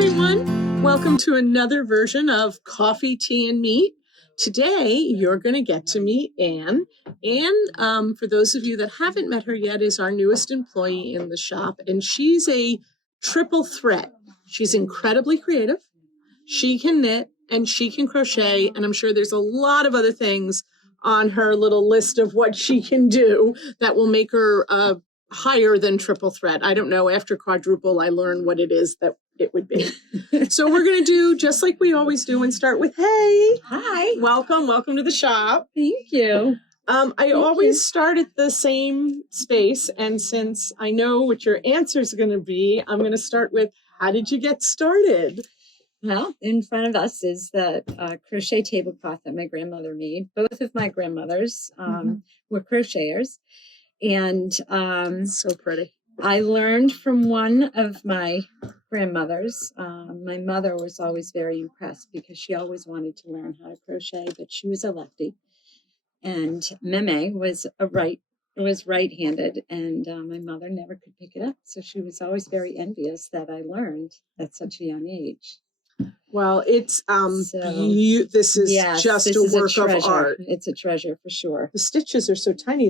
everyone. Welcome to another version of Coffee, Tea, and Meat. Today, you're going to get to meet Anne. Anne, for those of you that haven't met her yet, is our newest employee in the shop, and she's a triple threat. She's incredibly creative. She can knit and she can crochet, and I'm sure there's a lot of other things on her little list of what she can do that will make her higher than triple threat. I don't know. After quadruple, I learned what it is that it would be. So we're going to do just like we always do and start with, hey. Hi. Welcome to the shop. Thank you. I always start at the same space. And since I know what your answer is going to be, I'm going to start with, how did you get started? Well, in front of us is the crochet tablecloth that my grandmother made. Both of my grandmothers were crocheters. And so pretty. I learned from one of my grandmothers. My mother was always very impressed because she always wanted to learn how to crochet, but she was a lefty. And Meme was right-handed, and my mother never could pick it up. So she was always very envious that I learned at such a young age. Well, it's this is just a work of art. It's a treasure for sure. The stitches are so tiny.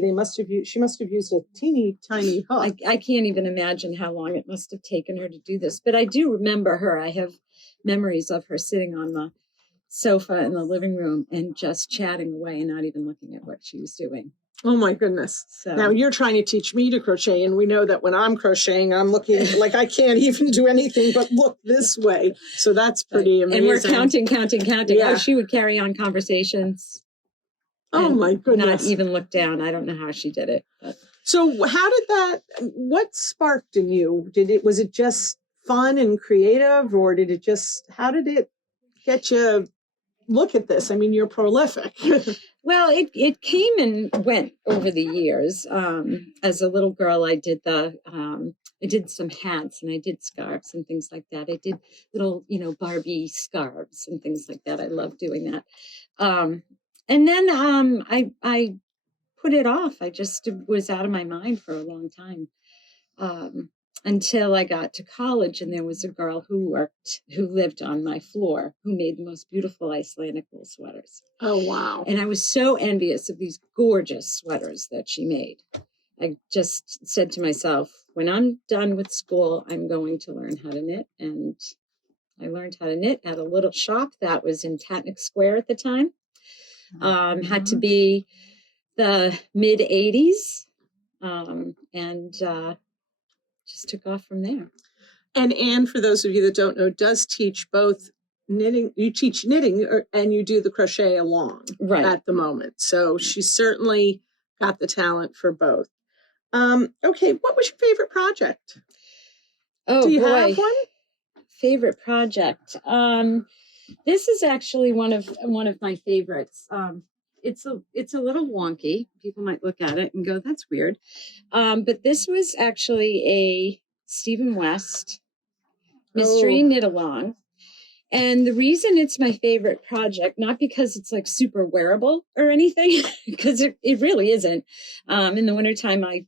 She must have used a teeny tiny hook. I can't even imagine how long it must have taken her to do this. But I do remember her. I have memories of her sitting on the sofa in the living room and just chatting away and not even looking at what she was doing. Oh my goodness. So, now you're trying to teach me to crochet, and we know that when I'm crocheting, I'm looking like I can't even do anything but look this way. So that's pretty amazing. And we're counting. Yeah. Oh, she would carry on conversations. Oh my goodness. Not even look down. I don't know how she did it. But. So what sparked in you? Was it just fun and creative, or how did it get you look at this? I mean, you're prolific. Well, it came and went over the years. As a little girl, I did some hats and I did scarves and things like that. I did little, Barbie scarves and things like that. I love doing that. And then I put it off. I just was out of my mind for a long time. Until I got to college, and there was a girl who lived on my floor, who made the most beautiful Icelandic wool sweaters. Oh, wow. And I was so envious of these gorgeous sweaters that she made. I just said to myself, when I'm done with school, I'm going to learn how to knit. And I learned how to knit at a little shop that was in Tatnick Square at the time. Had to be the mid 80s. Just took off from there. And Anne, for those of you that don't know, does teach both knitting. You teach knitting and you do the crochet along at the moment. So she's certainly got the talent for both. Okay, what was your favorite project? Oh, do you have one? Favorite project. This is actually one of my favorites. It's a little wonky. People might look at it and go, that's weird. But this was actually a Stephen West mystery knit along. And the reason it's my favorite project, not because it's like super wearable or anything, because it really isn't. In the wintertime, I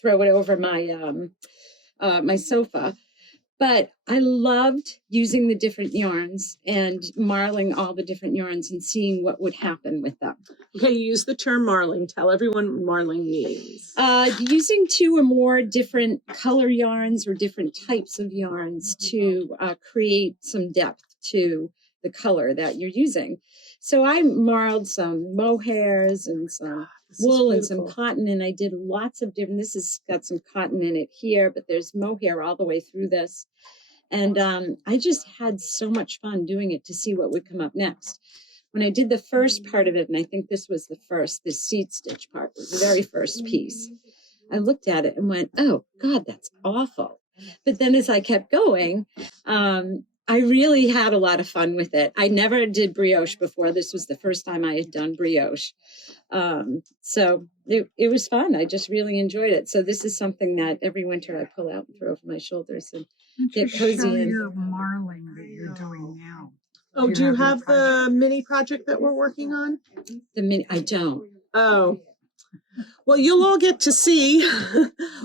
throw it over my my sofa. But I loved using the different yarns and marling all the different yarns and seeing what would happen with them. Okay, you use the term marling. Tell everyone what marling means. Using two or more different color yarns or different types of yarns to create some depth to the color that you're using. So I marled some mohairs and some wool and some cotton, and I did lots of different, this has got some cotton in it here, but there's mohair all the way through this. And I just had so much fun doing it to see what would come up next. When I did the first part of it, and I think this was the seat stitch part was the very first piece, I looked at it and went, oh God, that's awful. But then as I kept going, I really had a lot of fun with it. I never did brioche before. This was the first time I had done brioche. So it was fun. I just really enjoyed it. So this is something that every winter I pull out and throw over my shoulders and get cozy. Show your marling that you're doing now. Oh, do you have the mini project that we're working on? I don't. Oh. Well, you'll all get to see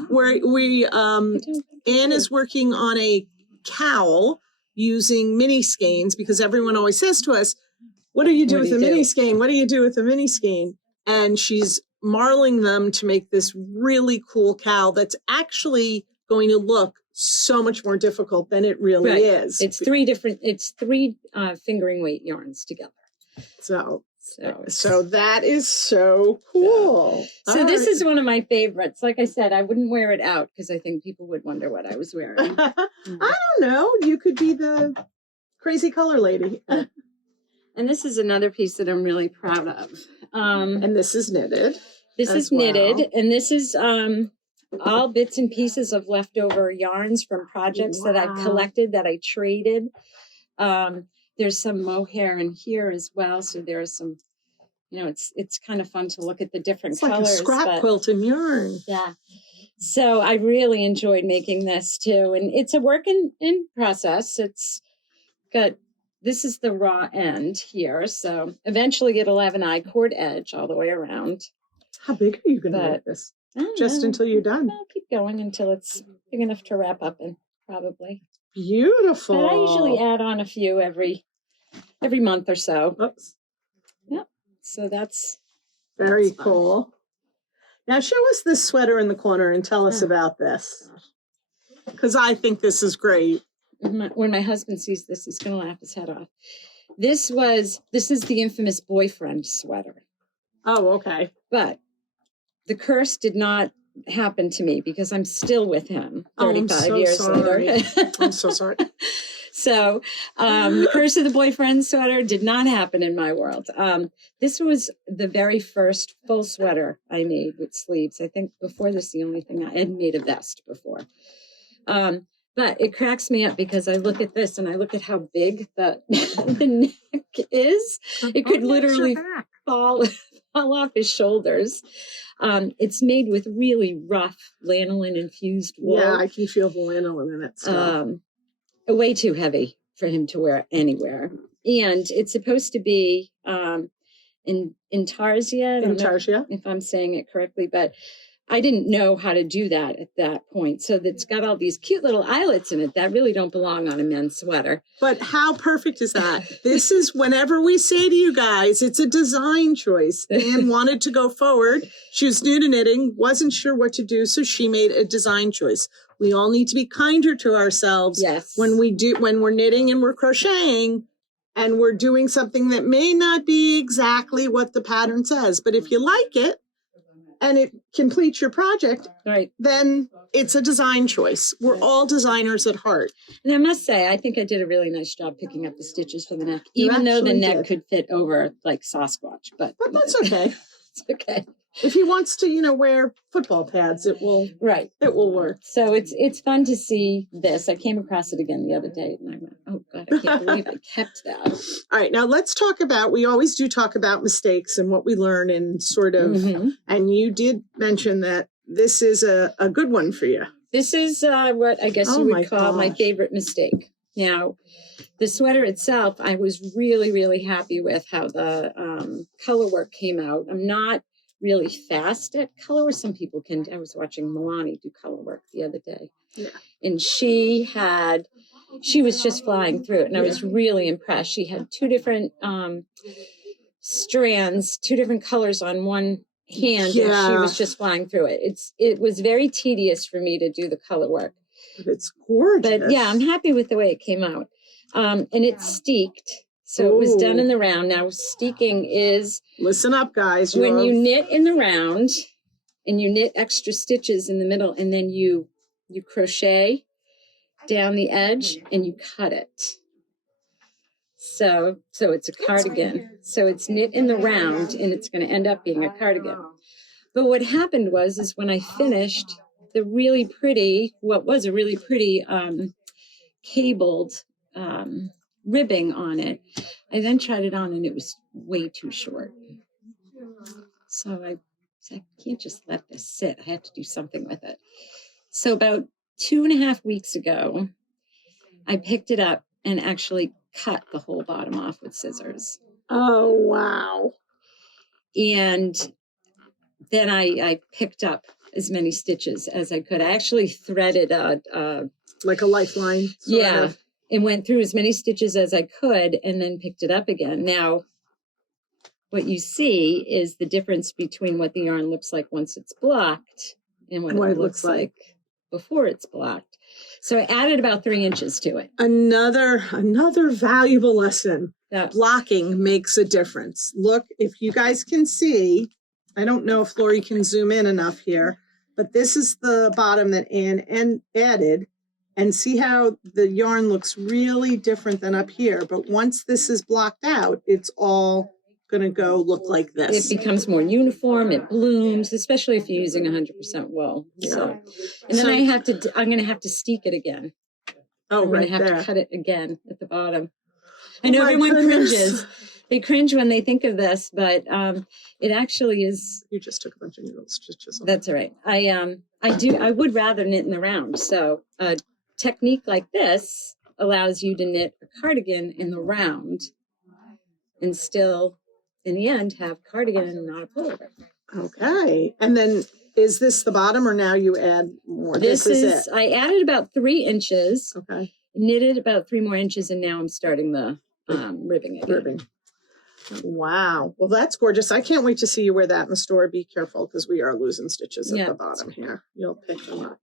where Anne is working on a cowl using mini skeins, because everyone always says to us, what do you do with a mini skein? What do you do with a mini skein? And she's marling them to make this really cool cowl that's actually going to look so much more difficult than it really is. It's three fingering weight yarns together. So that is so cool. So this is one of my favorites. Like I said, I wouldn't wear it out because I think people would wonder what I was wearing. I don't know. You could be the crazy color lady. And this is another piece that I'm really proud of. And this is knitted. This is knitted, and this is all bits and pieces of leftover yarns from projects that I've collected, that I traded. There's some mohair in here as well. So there's some, it's kind of fun to look at the different colors. Like a scrap quilt in yarn. Yeah. So I really enjoyed making this too. And it's a work in process. It's got, this is the raw end here. So eventually it'll have an I-cord edge all the way around. How big are you going to make this? Just until you're done? I'll keep going until it's big enough to wrap up in, probably. Beautiful. But I usually add on a few every month or so. Oops. Yep. So that's very cool. Now show us this sweater in the corner and tell us about this, because I think this is great. When my husband sees this, he's going to laugh his head off. This is the infamous boyfriend sweater. Oh, okay. But the curse did not happen to me because I'm still with him 35 years later. I'm so sorry. So the curse of the boyfriend sweater did not happen in my world. This was the very first full sweater I made with sleeves. I think before this, the only thing I had made a vest before. But it cracks me up because I look at this and I look at how big the neck is. It could literally fall off his shoulders. It's made with really rough lanolin infused wool. Yeah, I can feel the lanolin in it still. Way too heavy for him to wear anywhere. And it's supposed to be intarsia. Intarsia. If I'm saying it correctly, but I didn't know how to do that at that point. So it's got all these cute little eyelets in it that really don't belong on a men's sweater. But how perfect is that? This is whenever we say to you guys, it's a design choice. Anne wanted to go forward. She was new to knitting, wasn't sure what to do, so she made a design choice. We all need to be kinder to ourselves when we're knitting and we're crocheting and we're doing something that may not be exactly what the pattern says. But if you like it, and it completes your project, then it's a design choice. We're all designers at heart. And I must say, I think I did a really nice job picking up the stitches for the neck, even though the neck could fit over like Sasquatch. But that's okay. It's okay. If he wants to, wear football pads, it will work. So it's fun to see this. I came across it again the other day and I went, oh God, I can't believe I kept that. All right, now let's talk about, we always do talk about mistakes and what we learn and sort of, and you did mention that this is a good one for you. This is what I guess you would call my favorite mistake. Now, the sweater itself, I was really, really happy with how the color work came out. I'm not really fast at color work. Some people can. I was watching Milani do color work the other day. Yeah. And she was just flying through it. And I was really impressed. She had two different strands, two different colors on one hand. Yeah. And she was just flying through it. It was very tedious for me to do the color work. But it's gorgeous. But yeah, I'm happy with the way it came out. And it's steeked. So it was done in the round. Now, steeking is... Listen up, guys. When you knit in the round, and you knit extra stitches in the middle, and then you crochet down the edge, and you cut it. So it's a cardigan. So it's knit in the round, and it's going to end up being a cardigan. But what happened is when I finished the really pretty, what was a really pretty cabled... ribbing on it. I then tried it on and it was way too short. So I said, I can't just let this sit. I have to do something with it. So about 2.5 weeks ago, I picked it up and actually cut the whole bottom off with scissors. Oh, wow. And then I picked up as many stitches as I could. I actually threaded like a lifeline. Yeah. and went through as many stitches as I could and then picked it up again. Now, what you see is the difference between what the yarn looks like once it's blocked and what it looks like before it's blocked. So I added about 3 inches to it. Another valuable lesson. Yeah. Blocking makes a difference. Look, if you guys can see, I don't know if Lori can zoom in enough here, but this is the bottom that Ann added. And see how the yarn looks really different than up here. But once this is blocked out, it's all going to go look like this. It becomes more uniform. It blooms, especially if you're using 100% wool. Yeah. So, and then I'm going to have to steek it again. Oh, I'm right going to have there. to cut it again at the bottom. I know my everyone goodness. cringes. They cringe when they think of this, but it actually is. You just took a bunch of needle stitches. That's all right. I would rather knit in the round. So a technique like this allows you to knit a cardigan in the round and still, in the end, have cardigan and not a pullover. Okay. And then is this the bottom or now you add more? This is it. I added about 3 inches, Okay. knitted about 3 more inches, and now I'm starting the ribbing again. Ribbing. Wow. Well, that's gorgeous. I can't wait to see you wear that in the store. Be careful because we are losing stitches at the bottom here. You'll pick them up.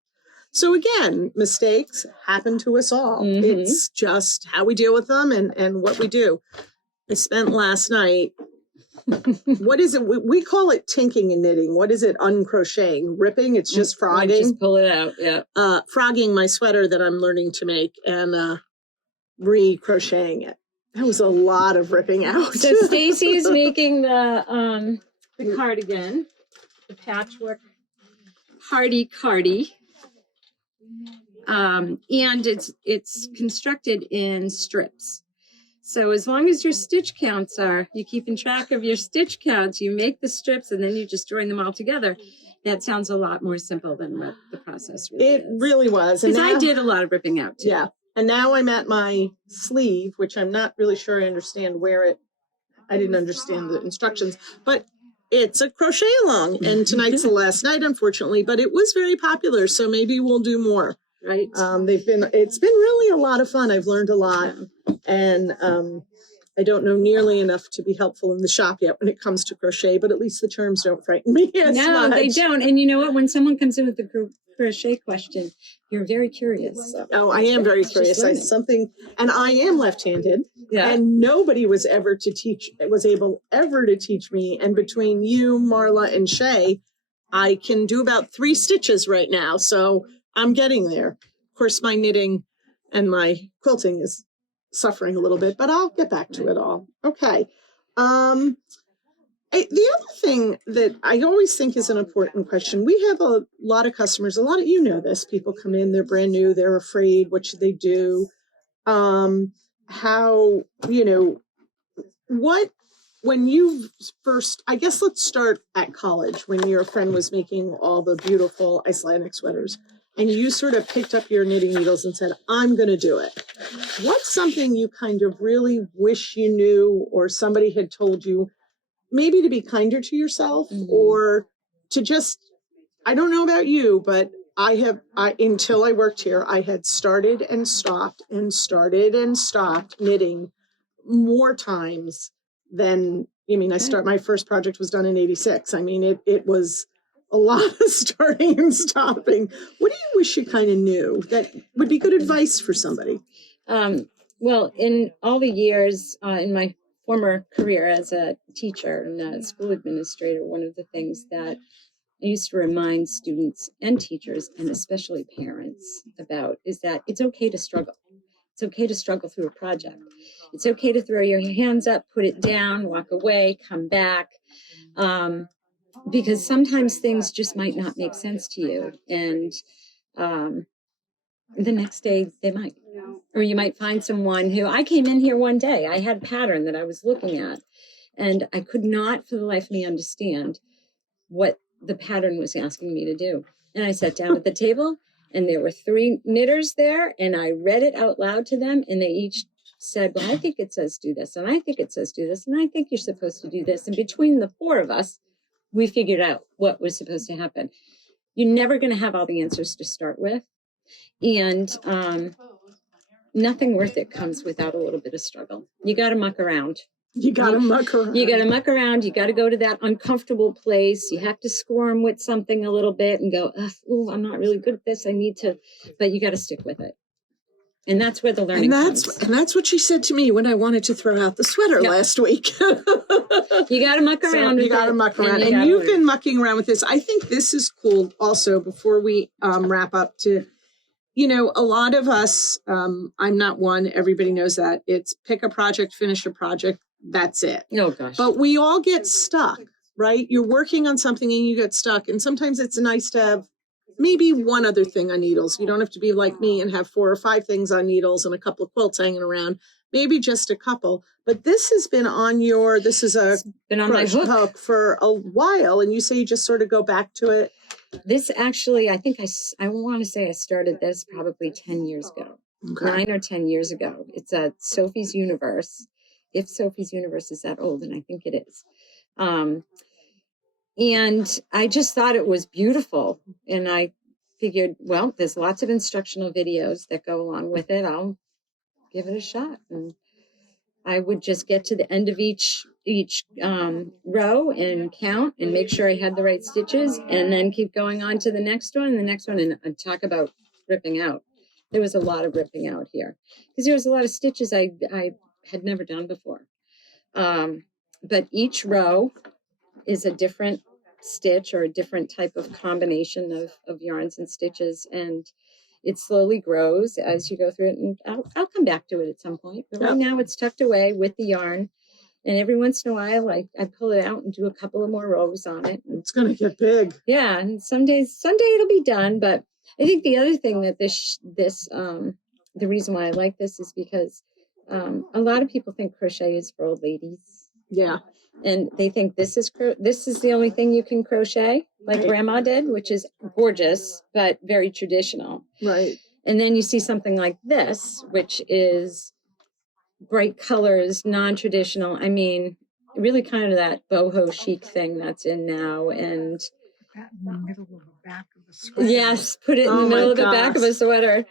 So again, mistakes happen to us all. Mm-hmm. It's just how we deal with them and what we do. I spent last night, what is it? We call it tinking and knitting. What is it? Uncrocheting, ripping. It's just frogging. Just pull it out. Yeah. Frogging my sweater that I'm learning to make and re-crocheting it. That was a lot of ripping out. So Stacey is making the cardigan, the Patchwork Cardi. And it's constructed in strips. So as long as your stitch counts you're keeping track of your stitch counts, you make the strips and then you just join them all together. That sounds a lot more simple than what the process really is. It really was. Because I did a lot of ripping out too. Yeah. And now I'm at my sleeve, which I'm not really sure I understand I didn't understand the instructions, but it's a crochet along. And tonight's the last night, unfortunately, but it was very popular. So maybe we'll do more. Right. It's been really a lot of fun. I've learned a lot and I don't know nearly enough to be helpful in the shop yet when it comes to crochet, but at least the terms don't frighten me as much. No, they don't. And you know what? When someone comes in with a crochet question, you're very curious. So. Oh, I am very curious. And I am left-handed. Yeah. And nobody was able to teach me. And between you, Marla, and Shay, I can do about 3 stitches right now. So I'm getting there. Of course, my knitting and my quilting is suffering a little bit, but I'll get back to it all. Okay. The other thing that I always think is an important question, we have a lot of customers, you know this, people come in, they're brand new, they're afraid, what should they do? When you first, I guess let's start at college, when your friend was making all the beautiful Icelandic sweaters, and you sort of picked up your knitting needles and said, I'm going to do it. What's something you kind of really wish you knew or somebody had told you, maybe to be kinder to yourself or to just, I don't know about you, but until I worked here, I had started and stopped and started and stopped knitting more times than, my first project was done in 86. It was a lot of starting and stopping. What do you wish you kind of knew that would be good advice for somebody? Well, in all the years in my former career as a teacher and a school administrator, one of the things that I used to remind students and teachers, and especially parents, about is that it's okay to struggle. It's okay to struggle through a project. It's okay to throw your hands up, put it down, walk away, come back. Because sometimes things just might not make sense to you. And the next day they might. Or you might find someone who, I came in here one day, I had a pattern that I was looking at, and I could not for the life of me understand what the pattern was asking me to do. And I sat down at the table, and there were 3 knitters there, and I read it out loud to them, and they each said, well, I think it says do this, and I think it says do this, and I think you're supposed to do this. And between the 4 of us, we figured out what was supposed to happen. You're never going to have all the answers to start with. And nothing worth it comes without a little bit of struggle. You got to muck around. You got to muck around. You got to muck around. You got to go to that uncomfortable place. You have to squirm with something a little bit and go, oh, I'm not really good at this. I need to, but you got to stick with it. And that's where the learning comes. And that's what she said to me when I wanted to throw out the sweater last week. You got to muck around. You got to muck around. And you've been mucking around with this. I think this is cool also before we wrap up to, you know, a lot of us, I'm not one, everybody knows that. It's pick a project, finish a project. That's it. Oh, gosh. But we all get stuck, right? You're working on something and you get stuck. And sometimes it's nice to have maybe one other thing on needles. You don't have to be like me and have 4 or 5 things on needles and a couple of quilts hanging around. Maybe just a couple. But this has been on this is been on my hook for a while. And you say you just sort of go back to it. This actually, I think I want to say I started this probably 10 years ago. Okay. 9 or 10 years ago. It's a Sophie's Universe. If Sophie's Universe is that old, and I think it is. And I just thought it was beautiful. And I figured, well, there's lots of instructional videos that go along with it. I'll give it a shot. And I would just get to the end of each row and count and make sure I had the right stitches, and then keep going on to the next one and the next one, and talk about ripping out. There was a lot of ripping out here because there was a lot of stitches I had never done before. But each row is a different stitch or a different type of combination of yarns and stitches, and it slowly grows as you go through it. And I'll come back to it at some point, but right now it's tucked away with the yarn. And every once in a while, I pull it out and do a couple of more rows on it. It's going to get big. Yeah, and someday it'll be done. But I think the other thing that the reason why I like this is because a lot of people think crochet is for old ladies. Yeah. And they think this is the only thing you can crochet, like Grandma did, which is gorgeous, but very traditional. Right. And then you see something like this, which is bright colors, non-traditional. I mean, really kind of that boho chic thing that's in now. And that in the middle of the back of the sweater. Yes, put it in the middle of the back of a sweater.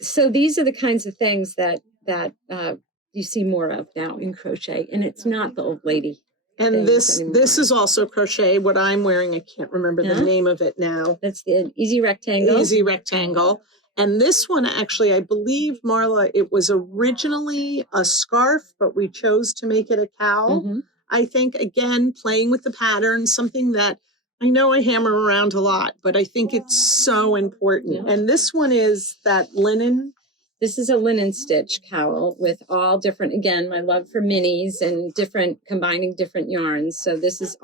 So these are the kinds of things that you see more of now in crochet, and it's not the old lady. And this is also crochet. What I'm wearing, I can't remember the name of it now. That's the Easy Rectangle. Easy Rectangle. And this one, actually, I believe, Marla, it was originally a scarf, but we chose to make it a cowl. Mm-hmm. I think, again, playing with the pattern, something that I know I hammer around a lot, but I think it's so important. Yeah. And this one is that linen. This is a linen stitch cowl with all different, again, my love for minis and combining different yarns. So this is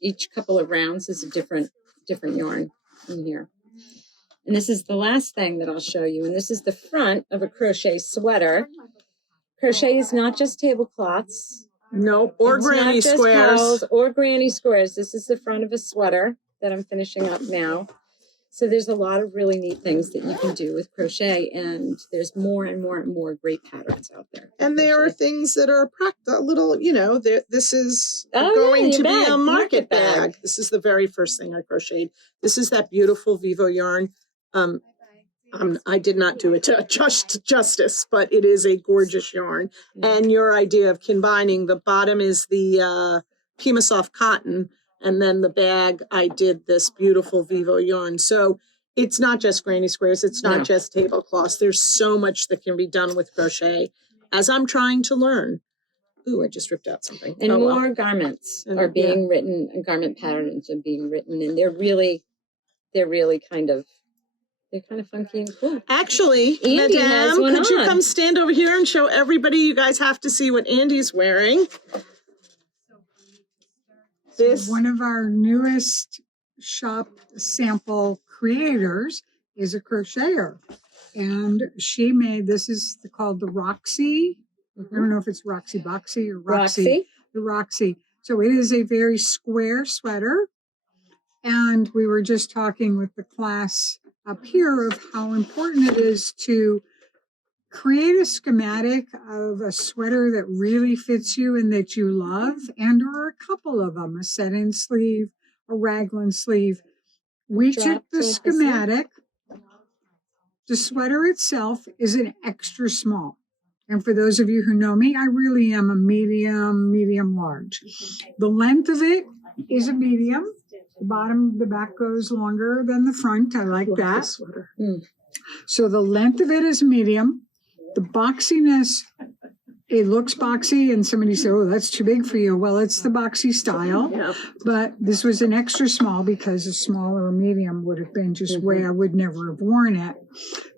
each couple of rounds is a different yarn in here. And this is the last thing that I'll show you. And this is the front of a crochet sweater. Crochet is not just tablecloths. No, or granny squares. Cowls or granny squares. This is the front of a sweater that I'm finishing up now. So there's a lot of really neat things that you can do with crochet, and there's more and more and more great patterns out there. And there are things that are practical, little, this is going to be a market bag. This is the very first thing I crocheted. This is that beautiful Vivo yarn. I did not do it justice, but it is a gorgeous yarn. And your idea of combining, the bottom is the Pima Soft cotton, and then the bag, I did this beautiful Vivo yarn. So it's not just granny squares. It's not just tablecloths. There's so much that can be done with crochet as I'm trying to learn. Ooh, I just ripped out something. And more garments are being written, and garment patterns are being written, and they're really kind of funky and cool. Actually, Madame, could you come stand over here and show everybody? You guys have to see what Andy's wearing. One of our newest shop sample creators is a crocheter, and she made, this is called the Roxy. I don't know if it's Roxy Boxy or Roxy. The Roxy. So it is a very square sweater, and we were just talking with the class up here of how important it is to create a schematic of a sweater that really fits you and that you love, and or a couple of them, a set-in sleeve, a raglan sleeve. We took the schematic, The sweater itself is an extra small. And for those of you who know me, I really am a medium large. The length of it is a medium. The back goes longer than the front. I like that. Sweater. So the length of it is medium. The boxiness, it looks boxy, and somebody said, oh, that's too big for you. Well, it's the boxy style. Yep. But this was an extra small because a small or a medium would have been just way I would never have worn it.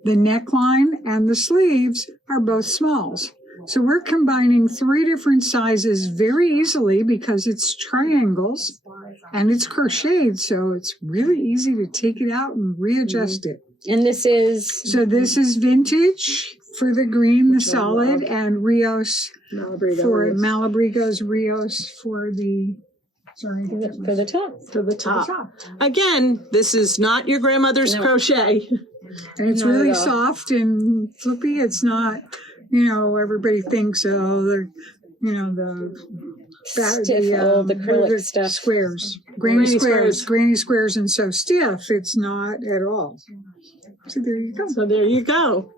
The neckline and the sleeves are both smalls. So we're combining 3 different sizes very easily because it's triangles and it's crocheted. So it's really easy to take it out and readjust it. And this is? So this is vintage for the green, the solid, and Rios for Malabrigo's Rios for the, sorry. For the top. For the top. Again, this is not your grandmother's crochet. And it's Not really at all. soft and flippy. It's not, you know, everybody thinks, oh, the, you know, Stiff old acrylic stuff. Squares, granny squares, and so stiff. It's not at all. So there you go. So there you go.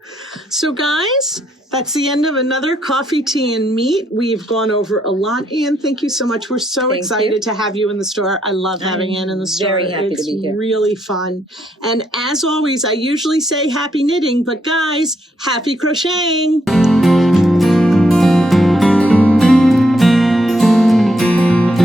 So guys, that's the end of another Coffee, Tea, and Meat. We've gone over a lot. Anne, thank you so much. We're so Thank excited you. to have you in the store. I love having Anne in the store. very happy to It's be here. really fun. And as always, I usually say happy knitting, but guys, happy crocheting.